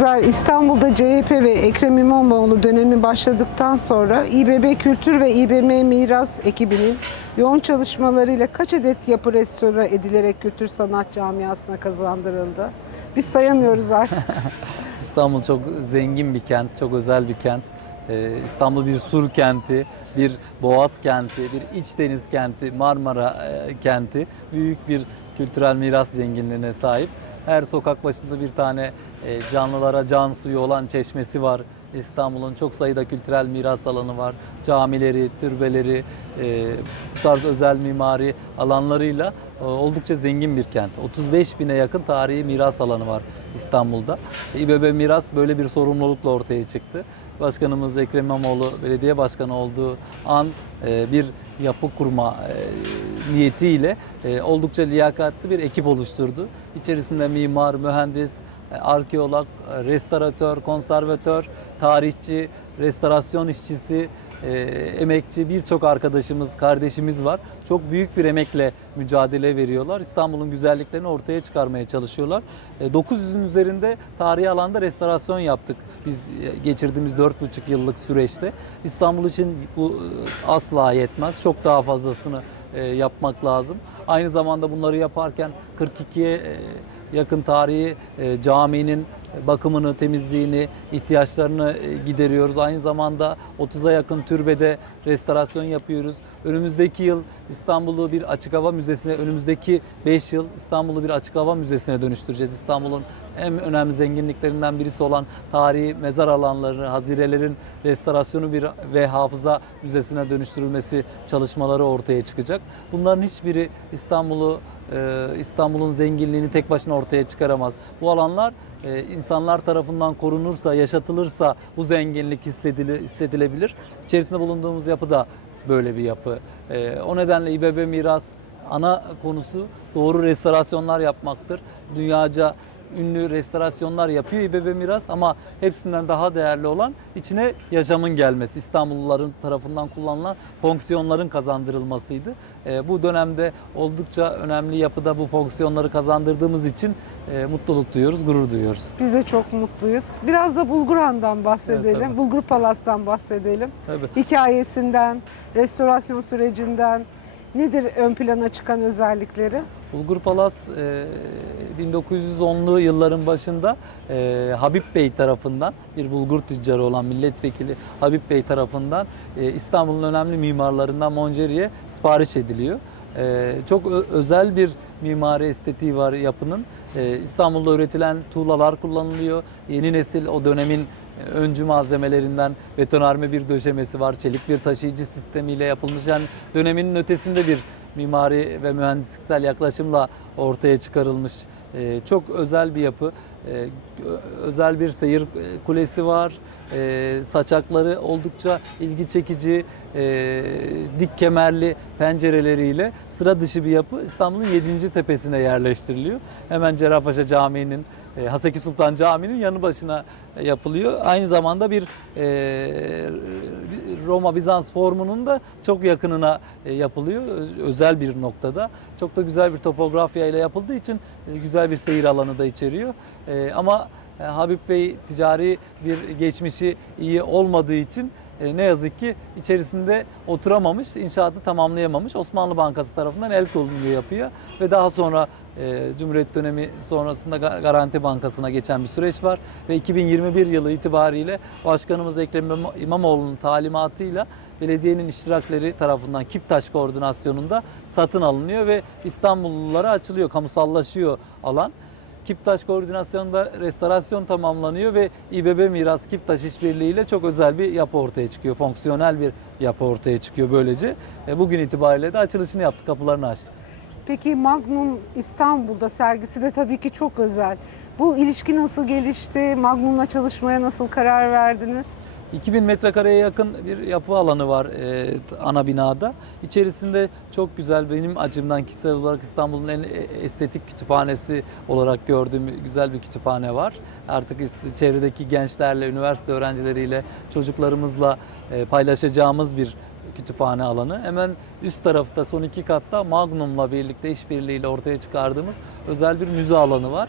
güzel. İstanbul'da CHP ve Ekrem İmamoğlu dönemi başladıktan sonra İBB Kültür ve İBM Miras ekibinin yoğun çalışmalarıyla kaç adet yapı restore edilerek kültür sanat camiasına kazandırıldı? Biz sayamıyoruz artık. İstanbul çok zengin bir kent, çok özel bir kent. İstanbul bir sur kenti, bir boğaz kenti, bir iç deniz kenti, Marmara kenti. Büyük bir kültürel miras zenginliğine sahip. Her sokak başında bir tane canlılara can suyu olan çeşmesi var. İstanbul'un çok sayıda kültürel miras alanı var. Camileri, türbeleri, bu tarz özel mimari alanlarıyla oldukça zengin bir kent. 35 bine yakın tarihi miras alanı var İstanbul'da. İBB Miras böyle bir sorumlulukla ortaya çıktı. Başkanımız Ekrem İmamoğlu belediye başkanı olduğu an bir yapı kurma niyetiyle oldukça liyakatli bir ekip oluşturdu. İçerisinde mimar, mühendis, arkeolog, restoratör, konservatör, tarihçi, restorasyon işçisi, emekçi birçok arkadaşımız, kardeşimiz var. Çok büyük bir emekle mücadele veriyorlar. İstanbul'un güzelliklerini ortaya çıkarmaya çalışıyorlar. 900'ün üzerinde tarihi alanda restorasyon yaptık biz geçirdiğimiz 4,5 yıllık süreçte. İstanbul için bu asla yetmez. Çok daha fazlasını yapmak lazım. Aynı zamanda bunları yaparken 42'ye yakın tarihi caminin bakımını, temizliğini, ihtiyaçlarını gideriyoruz. Aynı zamanda 30'a yakın türbede restorasyon yapıyoruz. Önümüzdeki yıl İstanbul'u bir açık hava müzesine, önümüzdeki 5 yıl İstanbul'u bir açık hava müzesine dönüştüreceğiz. İstanbul'un en önemli zenginliklerinden birisi olan tarihi mezar alanları, hazirelerin restorasyonu ve hafıza müzesine dönüştürülmesi çalışmaları ortaya çıkacak. Bunların hiçbiri İstanbul'un zenginliğini tek başına ortaya çıkaramaz. Bu alanlar insanlar tarafından korunursa, yaşatılırsa bu zenginlik hissedilebilir. İçerisinde bulunduğumuz yapı da böyle bir yapı. O nedenle İBB Miras ana konusu doğru restorasyonlar yapmaktır. Dünyaca ünlü restorasyonlar yapıyor İBB Miras ama hepsinden daha değerli olan içine yaşamın gelmesi, İstanbulluların tarafından kullanılan fonksiyonların kazandırılmasıydı. Bu dönemde oldukça önemli yapıda bu fonksiyonları kazandırdığımız için mutluluk duyuyoruz, gurur duyuyoruz. Biz de çok mutluyuz. Biraz da Bulgurhan'dan bahsedelim, Evet, Bulgur Palas'tan bahsedelim. Tabii. Hikayesinden, restorasyon sürecinden nedir ön plana çıkan özellikleri? Bulgur Palas 1910'lu yılların başında Habib Bey tarafından, bir bulgur tüccarı olan milletvekili Habib Bey tarafından İstanbul'un önemli mimarlarından Monceri'ye sipariş ediliyor. Çok özel bir mimari estetiği var yapının. İstanbul'da üretilen tuğlalar kullanılıyor. Yeni nesil o dönemin öncü malzemelerinden betonarme bir döşemesi var. Çelik bir taşıyıcı sistemiyle yapılmış. Yani döneminin ötesinde bir mimari ve mühendisliksel yaklaşımla ortaya çıkarılmış çok özel bir yapı. Özel bir seyir kulesi var. Saçakları oldukça ilgi çekici, dik kemerli pencereleriyle sıra dışı bir yapı İstanbul'un 7. tepesine yerleştiriliyor. Hemen Cerrahpaşa Camii'nin, Haseki Sultan Camii'nin yanı başına yapılıyor. Aynı zamanda bir Roma-Bizans formunun da çok yakınına yapılıyor. Özel bir noktada. Çok da güzel bir topografya ile yapıldığı için güzel bir seyir alanı da içeriyor. Ama Habib Bey ticari bir geçmişi iyi olmadığı için ne yazık ki içerisinde oturamamış, inşaatı tamamlayamamış. Osmanlı Bankası tarafından el konuluyor yapıya ve daha sonra Cumhuriyet dönemi sonrasında Garanti Bankası'na geçen bir süreç var ve 2021 yılı itibariyle Başkanımız Ekrem İmamoğlu'nun talimatıyla belediyenin iştirakleri tarafından Kiptaş koordinasyonunda satın alınıyor ve İstanbullulara açılıyor, kamusallaşıyor alan. Kiptaş koordinasyonunda restorasyon tamamlanıyor ve İBB Miras Kiptaş işbirliğiyle çok özel bir yapı ortaya çıkıyor. Fonksiyonel bir yapı ortaya çıkıyor böylece. Bugün itibariyle de açılışını yaptık, kapılarını açtık. Peki Magnum İstanbul'da sergisi de tabii ki çok özel. Bu ilişki nasıl gelişti? Magnum'la çalışmaya nasıl karar verdiniz? 2000 metrekareye yakın bir yapı alanı var ana binada. İçerisinde çok güzel, benim açımdan kişisel olarak İstanbul'un en estetik kütüphanesi olarak gördüğüm güzel bir kütüphane var. Artık çevredeki gençlerle, üniversite öğrencileriyle, çocuklarımızla paylaşacağımız bir kütüphane alanı. Hemen üst tarafta son 2 katta Magnum'la birlikte işbirliğiyle ortaya çıkardığımız özel bir müze alanı var.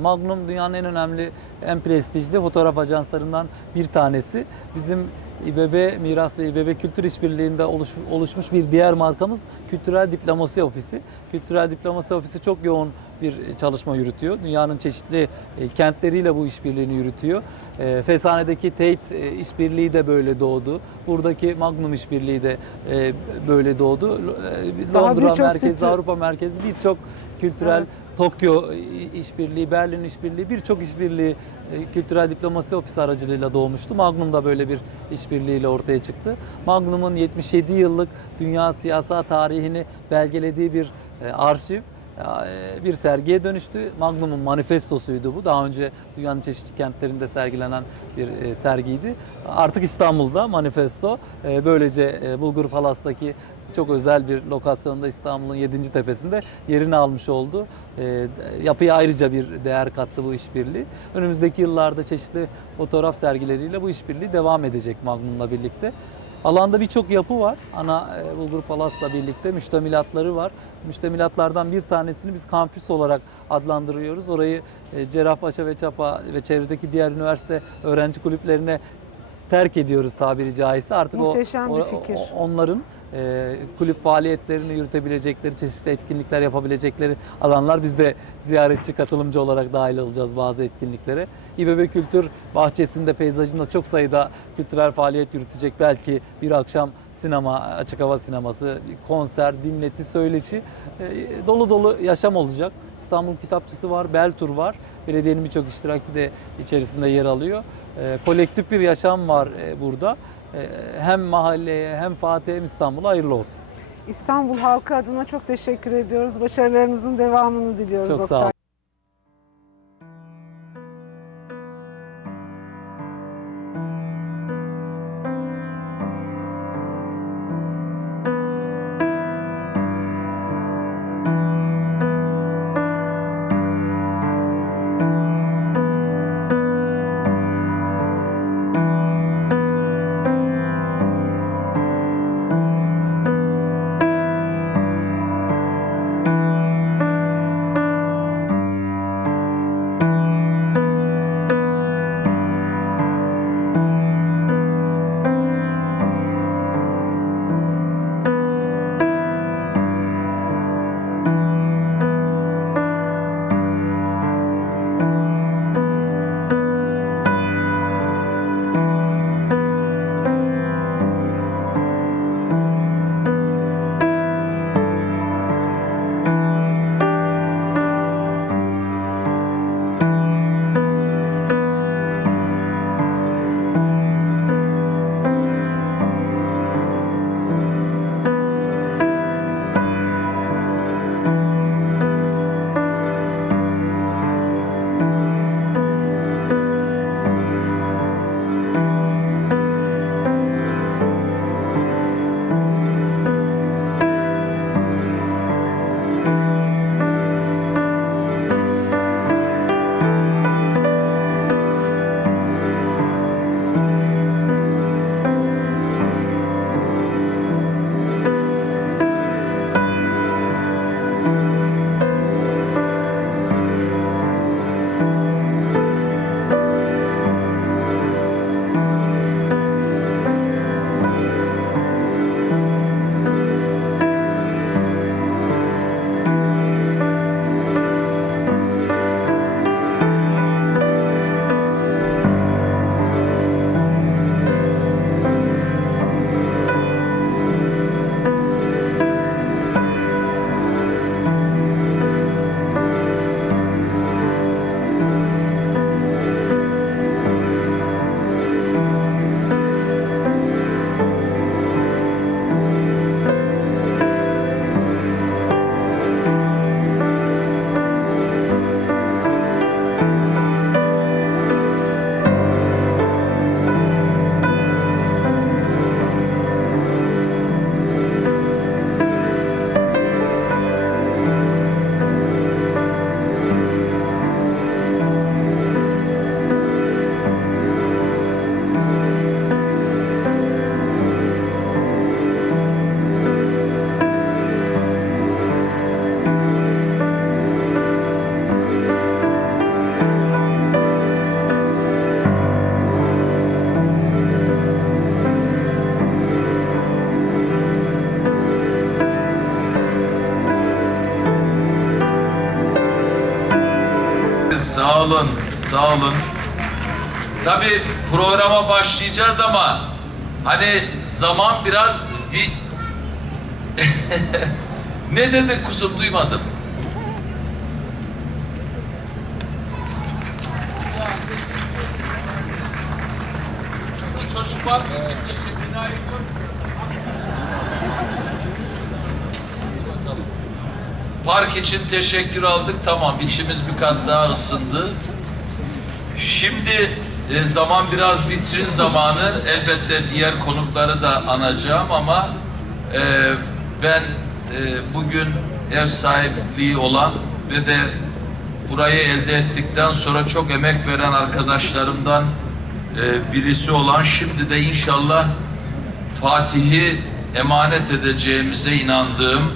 Magnum dünyanın en önemli, en prestijli fotoğraf ajanslarından bir tanesi. Bizim İBB Miras ve İBB Kültür İşbirliği'nde oluşmuş bir diğer markamız Kültürel Diplomasi Ofisi. Kültürel Diplomasi Ofisi çok yoğun bir çalışma yürütüyor. Dünyanın çeşitli kentleriyle bu işbirliğini yürütüyor. Fesane'deki Tate işbirliği de böyle doğdu. Buradaki Magnum işbirliği de böyle doğdu. Londra merkezli, Avrupa merkezli birçok kültürel, Tokyo işbirliği, Berlin işbirliği, birçok işbirliği Kültürel Diplomasi Ofisi aracılığıyla doğmuştu. Magnum da böyle bir işbirliğiyle ortaya çıktı. Magnum'un 77 yıllık dünya siyasal tarihini belgelediği bir arşiv bir sergiye dönüştü. Magnum'un manifestosuydu bu. Daha önce dünyanın çeşitli kentlerinde sergilenen bir sergiydi. Artık İstanbul'da manifesto. Böylece Bulgur Palas'taki çok özel bir lokasyonda İstanbul'un 7. tepesinde yerini almış oldu. Yapıya ayrıca bir değer kattı bu işbirliği. Önümüzdeki yıllarda çeşitli fotoğraf sergileriyle bu işbirliği devam edecek Magnum'la birlikte. Alanda birçok yapı var. Ana Bulgur Palas'la birlikte müştemilatları var. Müştemilatlardan bir tanesini biz kampüs olarak adlandırıyoruz. Orayı Cerrahpaşa ve Çapa ve çevredeki diğer üniversite öğrenci kulüplerine terk ediyoruz tabiri caizse. Artık muhteşem bir fikir. onların kulüp faaliyetlerini yürütebilecekleri, çeşitli etkinlikler yapabilecekleri alanlar. Biz de ziyaretçi, katılımcı olarak dahil olacağız bazı etkinliklere. İBB Kültür Bahçesi'nde, peyzajında çok sayıda kültürel faaliyet yürütecek. Belki bir akşam sinema, açık hava sineması, konser, dinleti, söyleşi, dolu dolu yaşam olacak. İstanbul Kitapçısı var, Beltur var. Belediyenin birçok iştiraki de içerisinde yer alıyor. Kolektif bir yaşam var burada. Hem mahalleye hem Fatih'e hem İstanbul'a hayırlı olsun. İstanbul halkı adına çok teşekkür ediyoruz. Başarılarınızın devamını diliyoruz. Çok Oktay. sağ olun. olun, sağ olun. Tabii programa başlayacağız ama hani zaman biraz bir... Ne dedi kuzum, duymadım. Çocuk var mı? Park için teşekkür aldık. Tamam, içimiz bir kat daha ısındı. Şimdi zaman biraz vitrin zamanı. Elbette diğer konukları da anacağım ama ben bugün ev sahipliği olan ve de burayı elde ettikten sonra çok emek veren arkadaşlarımdan birisi olan, şimdi de inşallah Fatih'i emanet edeceğimize inandığım,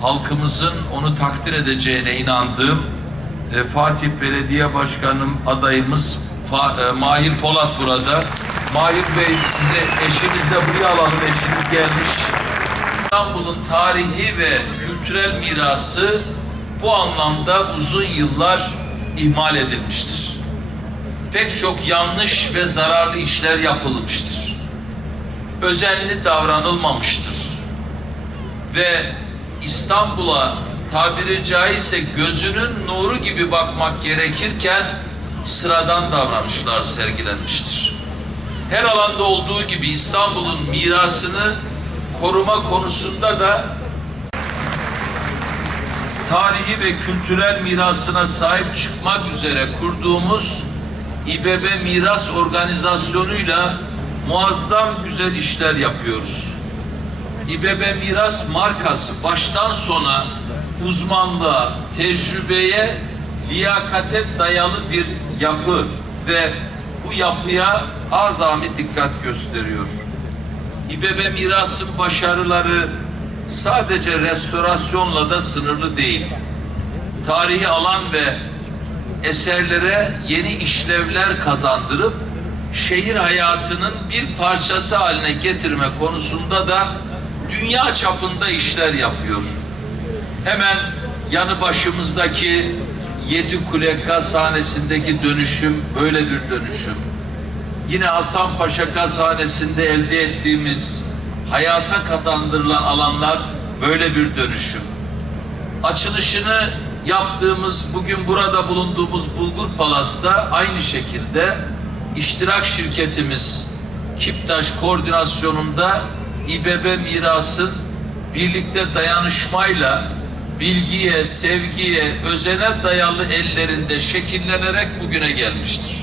halkımızın onu takdir edeceğine inandığım Fatih Belediye Başkanım adayımız Mahir Polat burada. Mahir Bey, size eşinizle buraya alalım. Eşiniz gelmiş. İstanbul'un tarihi ve kültürel mirası bu anlamda uzun yıllar ihmal edilmiştir. Pek çok yanlış ve zararlı işler yapılmıştır. Özenli davranılmamıştır. Ve İstanbul'a tabiri caizse gözünün nuru gibi bakmak gerekirken sıradan davranışlar sergilenmiştir. Her alanda olduğu gibi İstanbul'un mirasını koruma konusunda da tarihi ve kültürel mirasına sahip çıkmak üzere kurduğumuz İBB Miras Organizasyonu'yla muazzam güzel işler yapıyoruz. İBB Miras markası baştan sona uzmanlığa, tecrübeye, liyakate dayalı bir yapı ve bu yapıya azami dikkat gösteriyor. İBB Miras'ın başarıları sadece restorasyonla da sınırlı değil. Tarihi alan ve eserlere yeni işlevler kazandırıp şehir hayatının bir parçası haline getirme konusunda da dünya çapında işler yapıyor. Hemen yanı başımızdaki Yedikule Gazhanesi'ndeki dönüşüm böyle bir dönüşüm. Yine Hasanpaşa Gazhanesi'nde elde ettiğimiz hayata kazandırılan alanlar böyle bir dönüşüm. Açılışını yaptığımız, bugün burada bulunduğumuz Bulgur Palas'ta aynı şekilde iştirak şirketimiz Kiptaş koordinasyonunda İBB Miras'ın birlikte dayanışmayla bilgiye, sevgiye, özene dayalı ellerinde şekillenerek bugüne gelmiştir.